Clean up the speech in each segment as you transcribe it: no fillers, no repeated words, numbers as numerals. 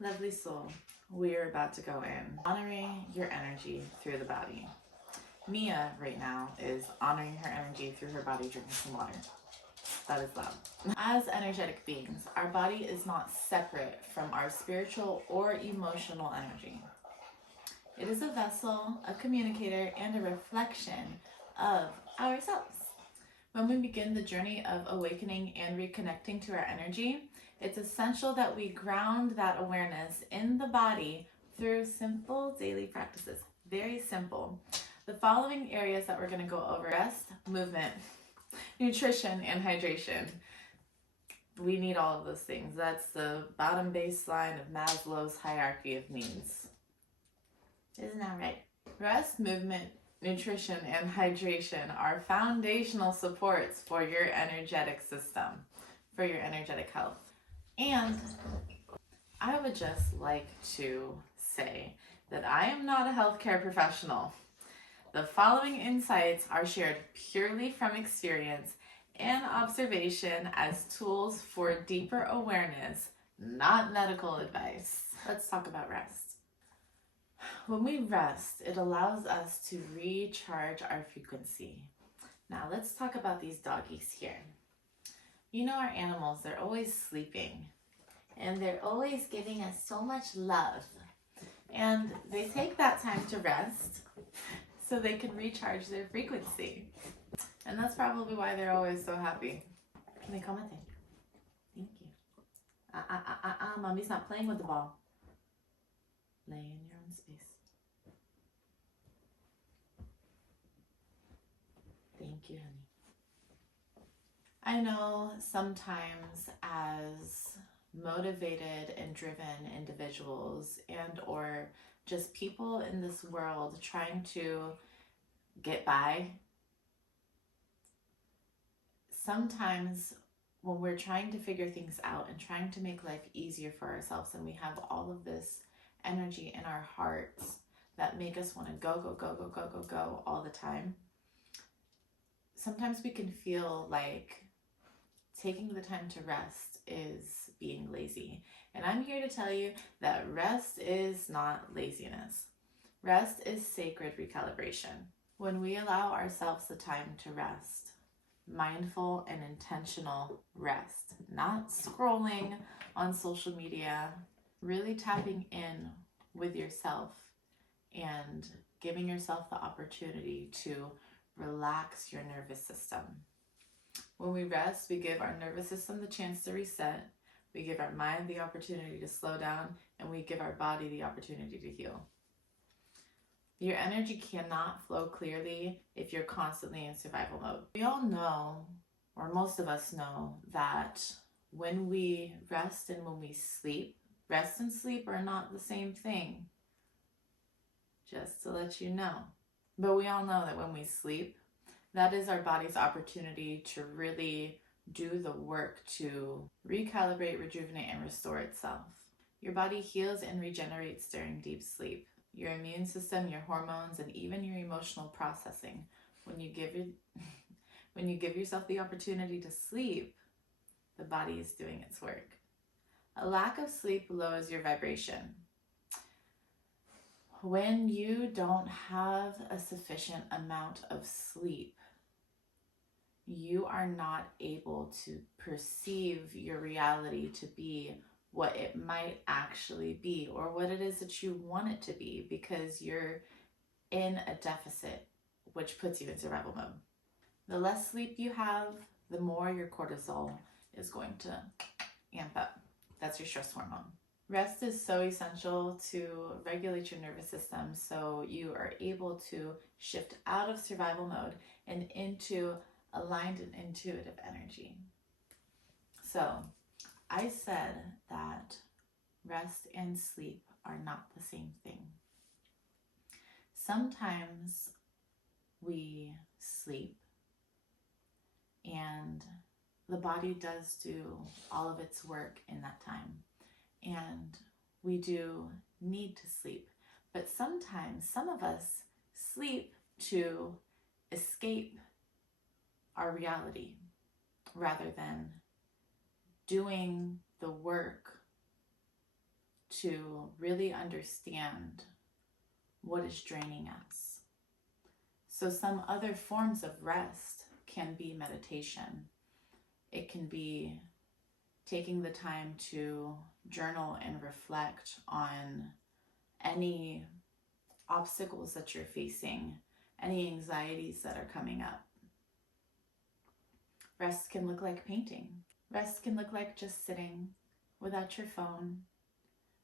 Lovely soul, we are about to go in, honoring your energy through the body. Mia right now is honoring her energy through her body, drinking some water. That is loud. As energetic beings, our body is not separate from our spiritual or emotional energy. It is a vessel, a communicator, and a reflection of ourselves. When we begin the journey of awakening and reconnecting to our energy, it's essential that we ground that awareness in the body through simple daily practices. Very simple. The following areas that we're going to go over: rest, movement, nutrition, and hydration. We need all of those things. That's the bottom baseline of Maslow's hierarchy of needs. Isn't that right? Rest, movement, nutrition, and hydration are foundational supports for your energetic system, for your energetic health. And I would just like to say that I am not a healthcare professional. The following insights are shared purely from experience and observation as tools for deeper awareness, not medical advice. Let's talk about rest. When we rest, it allows us to recharge our frequency. Now let's talk about these doggies here. You know, our animals, they're always sleeping and they're always giving us so much love. And they take that time to rest so they can recharge their frequency. And that's probably why they're always so happy. Can they comment? Thank you. Mommy's not playing with the ball. Lay in your own space. Thank you, honey. I know sometimes as motivated and driven individuals and or just people in this world trying to get by, sometimes when we're trying to figure things out and trying to make life easier for ourselves, and we have all of this energy in our hearts that make us want to go all the time, sometimes we can feel like taking the time to rest is being lazy. And I'm here to tell you that rest is not laziness. Rest is sacred recalibration. When we allow ourselves the time to rest, mindful and intentional rest, not scrolling on social media, really tapping in with yourself and giving yourself the opportunity to relax your nervous system. When we rest, we give our nervous system the chance to reset, we give our mind the opportunity to slow down, and we give our body the opportunity to heal. Your energy cannot flow clearly if you're constantly in survival mode. We all know, or most of us know, that when we rest and when we sleep, rest and sleep are not the same thing. Just to let you know. But we all know that when we sleep, that is our body's opportunity to really do the work to recalibrate, rejuvenate, and restore itself. Your body heals and regenerates during deep sleep. Your immune system, your hormones, and even your emotional processing. When you give yourself the opportunity to sleep, the body is doing its work. A lack of sleep lowers your vibration. When you don't have a sufficient amount of sleep, you are not able to perceive your reality to be what it might actually be, or what it is that you want it to be, because you're in a deficit, which puts you in survival mode. The less sleep you have, the more your cortisol is going to amp up. That's your stress hormone. Rest is so essential to regulate your nervous system so you are able to shift out of survival mode and into aligned and intuitive energy. So I said that rest and sleep are not the same thing. Sometimes we sleep and the body does do all of its work in that time. And we do need to sleep. But sometimes some of us sleep to escape our reality rather than doing the work to really understand what is draining us. So some other forms of rest can be meditation. It can be taking the time to journal and reflect on any obstacles that you're facing, any anxieties that are coming up. Rest can look like painting. Rest can look like just sitting without your phone,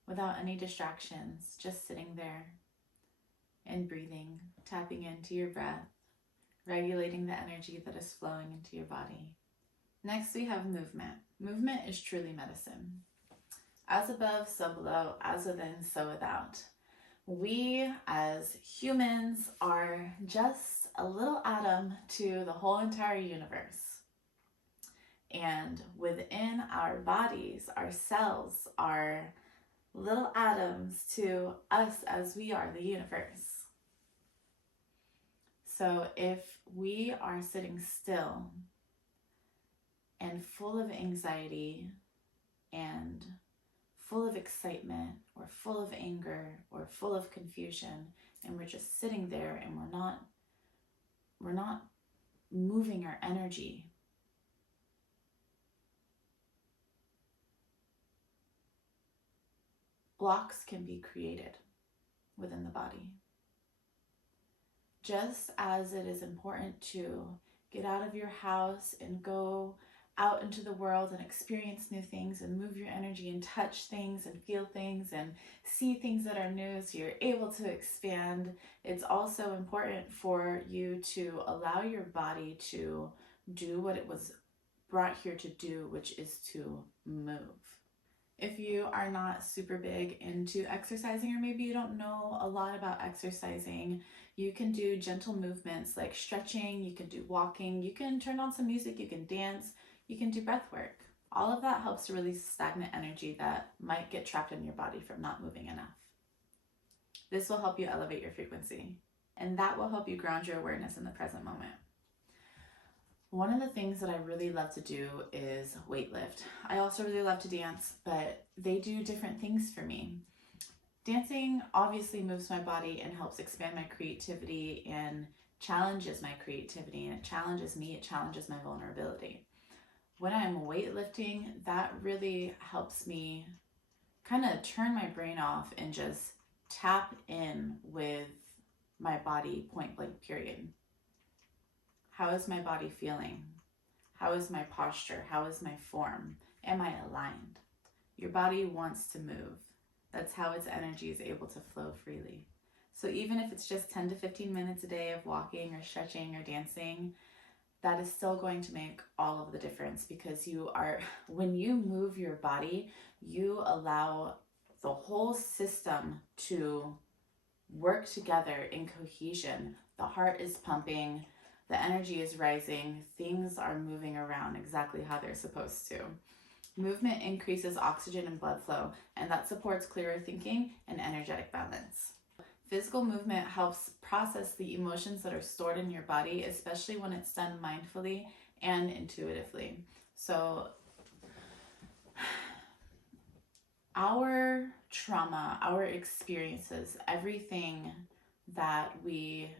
without any distractions, just sitting there and breathing, tapping into your breath, regulating the energy that is flowing into your body. Next, we have movement. Movement is truly medicine. As above, so below, as within, so without. We as humans are just a little atom to the whole entire universe. And within our bodies, our cells are little atoms to us as we are the universe. So if we are sitting still and full of anxiety and full of excitement or full of anger or full of confusion, and we're just sitting there and we're not moving our energy, blocks can be created within the body. Just as it is important to get out of your house and go out into the world and experience new things and move your energy and touch things and feel things and see things that are new so you're able to expand, it's also important for you to allow your body to do what it was brought here to do, which is to move. If you are not super big into exercising, or maybe you don't know a lot about exercising, you can do gentle movements like stretching, you can do walking, you can turn on some music, you can dance, you can do breath work. All of that helps to release stagnant energy that might get trapped in your body from not moving enough. This will help you elevate your frequency, and that will help you ground your awareness in the present moment. One of the things that I really love to do is weightlift. I also really love to dance, but they do different things for me. Dancing obviously moves my body and helps expand my creativity and challenges my creativity, and it challenges me, it challenges my vulnerability. When I'm weightlifting, that really helps me kind of turn my brain off and just tap in with my body, point blank period. How is my body feeling? How is my posture? How is my form? Am I aligned? Your body wants to move. That's how its energy is able to flow freely. So even if it's just 10 to 15 minutes a day of walking or stretching or dancing, that is still going to make all of the difference, because when you move your body, you allow the whole system to work together in cohesion. The heart is pumping, the energy is rising, things are moving around exactly how they're supposed to. Movement increases oxygen and blood flow, and that supports clearer thinking and energetic balance. Physical movement helps process the emotions that are stored in your body, especially when it's done mindfully and intuitively. So our trauma, our experiences, everything that we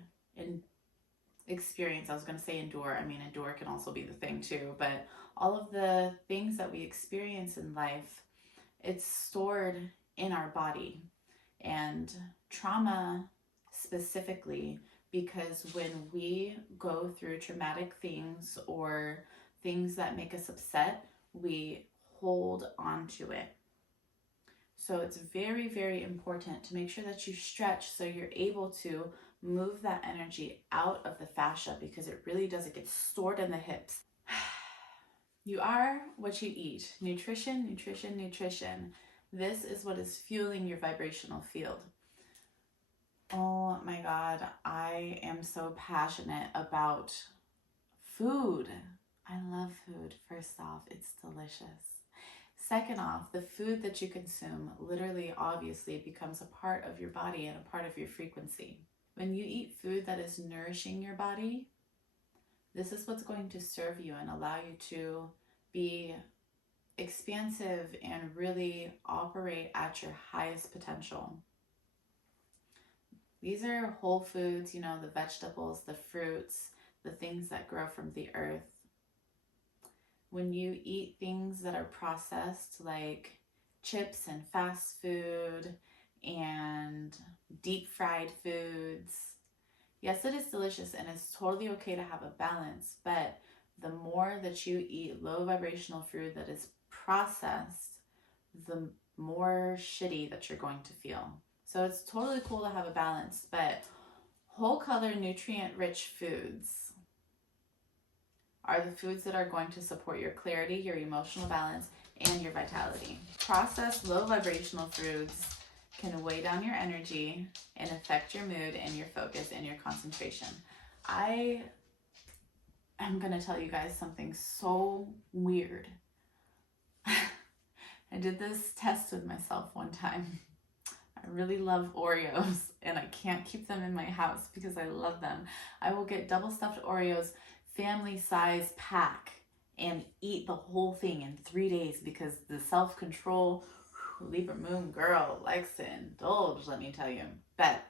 experience, I was going to say endure, endure can also be the thing too, but all of the things that we experience in life, it's stored in our body. And trauma specifically, because when we go through traumatic things or things that make us upset, we hold on to it. So it's very, very important to make sure that you stretch so you're able to move that energy out of the fascia, because it really does, it gets stored in the hips. You are what you eat. Nutrition, nutrition, nutrition. This is what is fueling your vibrational field. Oh my God, I am so passionate about food. I love food. First off, it's delicious. Second off, the food that you consume literally, obviously, becomes a part of your body and a part of your frequency. When you eat food that is nourishing your body, this is what's going to serve you and allow you to be expansive and really operate at your highest potential. These are whole foods, you know, the vegetables, the fruits, the things that grow from the earth. When you eat things that are processed, like chips and fast food and deep fried foods, yes, it is delicious and it's totally okay to have a balance, but the more that you eat low vibrational food that is processed, the more shitty that you're going to feel. So it's totally cool to have a balance, but whole color, nutrient rich foods are the foods that are going to support your clarity, your emotional balance, and your vitality. Processed low vibrational foods can weigh down your energy and affect your mood and your focus and your concentration. I am going to tell you guys something so weird. I did this test with myself one time. I really love Oreos and I can't keep them in my house because I love them. I will get double stuffed Oreos, family size pack, and eat the whole thing in 3 days because the self-control Libra moon girl likes to indulge, let me tell you. But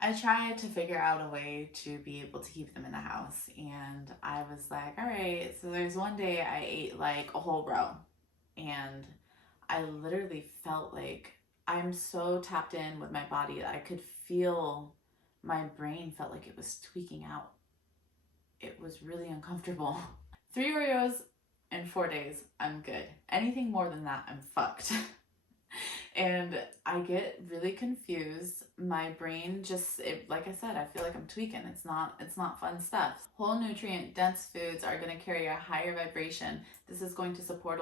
I tried to figure out a way to be able to keep them in the house, and I was like, all right, so there's one day I ate like a whole row, and I literally felt like I'm so tapped in with my body that I could feel my brain felt like it was tweaking out. It was really uncomfortable. 3 Oreos in 4 days, I'm good. Anything more than that, I'm fucked. And I get really confused. My brain just, like I said, I feel like I'm tweaking. It's not fun stuff. Whole nutrient dense foods are going to carry a higher vibration. This is going to support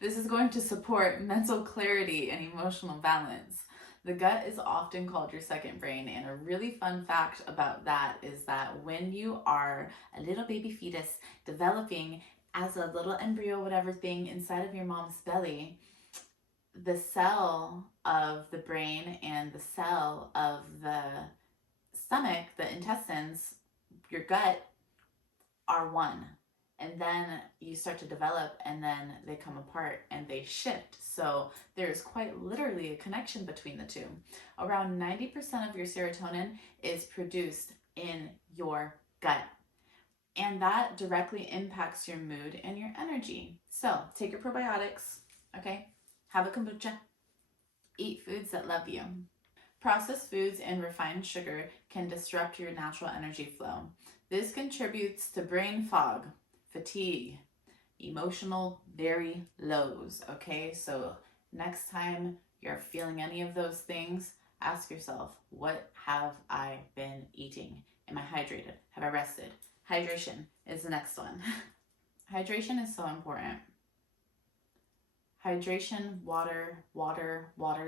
this is going to support mental clarity and emotional balance. The gut is often called your second brain, and a really fun fact about that is that when you are a little baby fetus developing as a little embryo, whatever thing inside of your mom's belly, the cell of the brain and the cell of the stomach, the intestines, your gut, are one. And then you start to develop and then they come apart and they shift. So there's quite literally a connection between the two. Around 90% of your serotonin is produced in your gut. And that directly impacts your mood and your energy. So take your probiotics, okay? Have a kombucha. Eat foods that love you. Processed foods and refined sugar can disrupt your natural energy flow. This contributes to brain fog, fatigue, emotional very lows, okay? So next time you're feeling any of those things, ask yourself, what have I been eating? Am I hydrated? Have I rested? Hydration is the next one. Hydration is so important. Hydration, water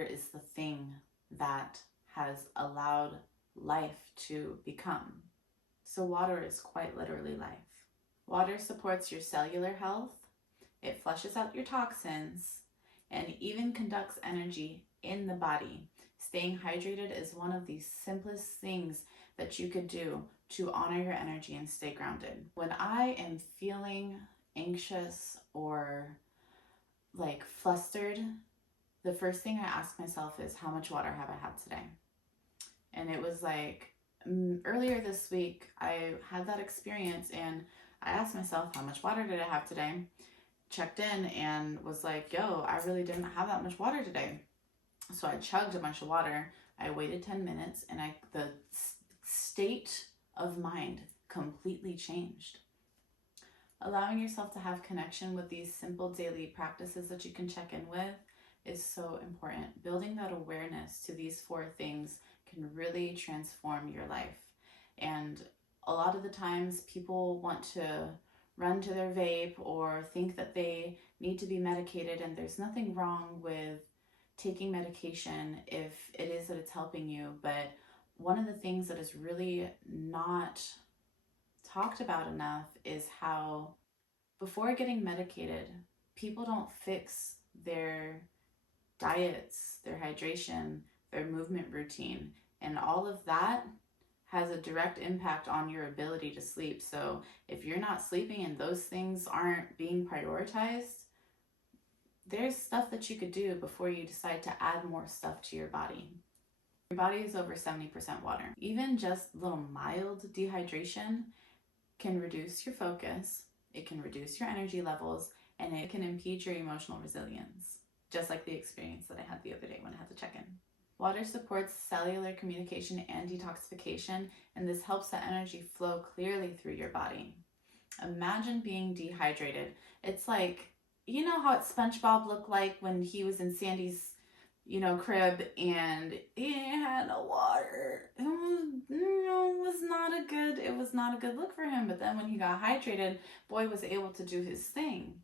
is the thing that has allowed life to become. So water is quite literally life. Water supports your cellular health, it flushes out your toxins, and even conducts energy in the body. Staying hydrated is one of the simplest things that you could do to honor your energy and stay grounded. When I am feeling anxious or like flustered, the first thing I ask myself is, how much water have I had today? And it was like earlier this week, I had that experience and I asked myself, how much water did I have today? Checked in and was like, yo, I really didn't have that much water today. So I chugged a bunch of water. I waited 10 minutes and the state of mind completely changed. Allowing yourself to have connection with these simple daily practices that you can check in with is so important. Building that awareness to these 4 things can really transform your life. And a lot of the times people want to run to their vape or think that they need to be medicated, and there's nothing wrong with taking medication if it is that it's helping you. But one of the things that is really not talked about enough is how before getting medicated, people don't fix their diets, their hydration, their movement routine, and all of that has a direct impact on your ability to sleep. So if you're not sleeping and those things aren't being prioritized, there's stuff that you could do before you decide to add more stuff to your body. Your body is over 70% water. Even just a little mild dehydration can reduce your focus, it can reduce your energy levels, and it can impede your emotional resilience, just like the experience that I had the other day when I had to check in. Water supports cellular communication and detoxification, and this helps the energy flow clearly through your body. Imagine being dehydrated. It's like, you know how SpongeBob looked like when he was in Sandy's, crib, and he had no water. It was not a good look for him. But then when he got hydrated, boy was able to do his thing.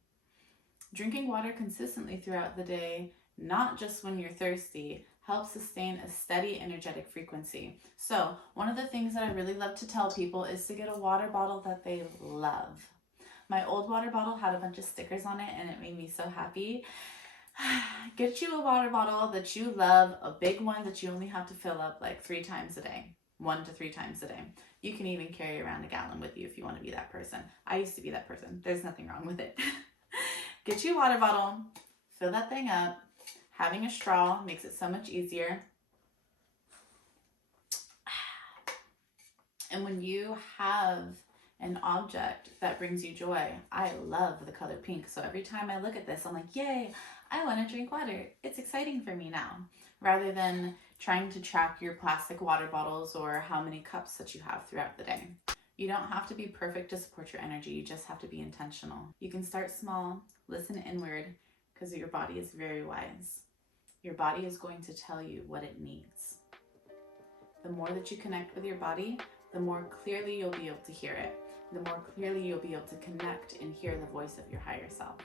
Drinking water consistently throughout the day, not just when you're thirsty, helps sustain a steady energetic frequency. So one of the things that I really love to tell people is to get a water bottle that they love. My old water bottle had a bunch of stickers on it, and it made me so happy. Get you a water bottle that you love, a big one that you only have to fill up like 3 times a day, 1 to 3 times a day. You can even carry around a gallon with you if you want to be that person. I used to be that person. There's nothing wrong with it. Get you a water bottle, fill that thing up. Having a straw makes it so much easier. And when you have an object that brings you joy, I love the color pink. So every time I look at this, I'm like, yay, I want to drink water. It's exciting for me now, rather than trying to track your plastic water bottles or how many cups that you have throughout the day. You don't have to be perfect to support your energy. You just have to be intentional. You can start small, listen inward, because your body is very wise. Your body is going to tell you what it needs. The more that you connect with your body, the more clearly you'll be able to hear it. The more clearly you'll be able to connect and hear the voice of your higher self.